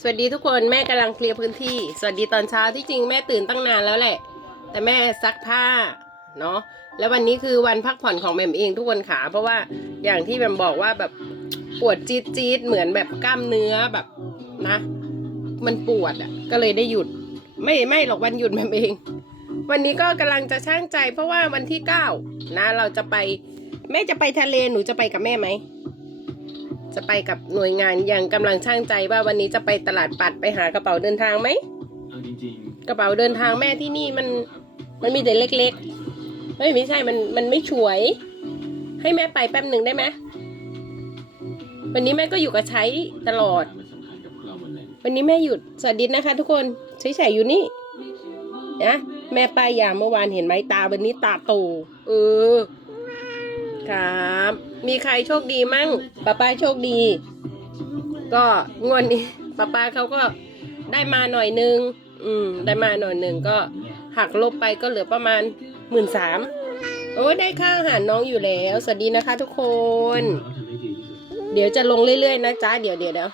สวัสดีทุกคนแม่กำลังเคลียร์พื้นที่ สวัสดีตอนเช้าที่จริงแม่ตื่นตั้งนานแล้วแหละ แต่แม่ซักผ้าเนาะแล้ววันนี้คือวันพักผ่อนของแม่มเองทุกคนขาเพราะว่าอย่างที่แม่มบอกว่าแบบปวดจี๊ดจี๊ดเหมือนแบบกล้ามเนื้อแบบนะ มันปวดอะก็เลยได้หยุด ไม่ไม่หรอกวันหยุดแม่มเอง วันนี้ก็กำลังจะช่างใจ เพราะว่าวันที่เก้านะเราจะไปแม่จะไปทะเลหนูจะไปกับแม่ไหม จะไปกับหน่วยงานยังกำลังช่างใจว่าวันนี้จะไปตลาดปัดไปหากระเป๋าเดินทางไหม เอาจริงกระเป๋าเดินทางแม่ที่นี่มันมันมีแต่เล็กๆเฮ้ยไม่ใช่มันมันไม่ช่วย ให้แม่ไปแป๊บหนึ่งได้ไหมวันนี้แม่ก็อยู่กับใช้ตลอดๆมันสำคัญกับเราหมดเลยวันนี้แม่หยุดสวัสดีนะคะ ทุกคนใช้ใส่อยู่นี่นะแม่ป้ายยาเมื่อวานเห็นไหมตาวันนี้ตาโตเออ ครับ มีใครโชคดีมั่งป้าป้าโชคดี ก็งวดนี้ป้าป้าเขาก็ได้มาหน่อยนึง อืม ได้มาหน่อยนึงก็หักลบไปก็เหลือประมาณหมื่นสามโอ้ยได้ค่าอาหารน้องอยู่แล้ว สวัสดีนะคะทุกคนเราทำให้ดีที่สุดเดี๋ยวจะลงเรื่อยๆนะจ๊ะ เดี๋ยวเดี๋ยวเดี๋ยว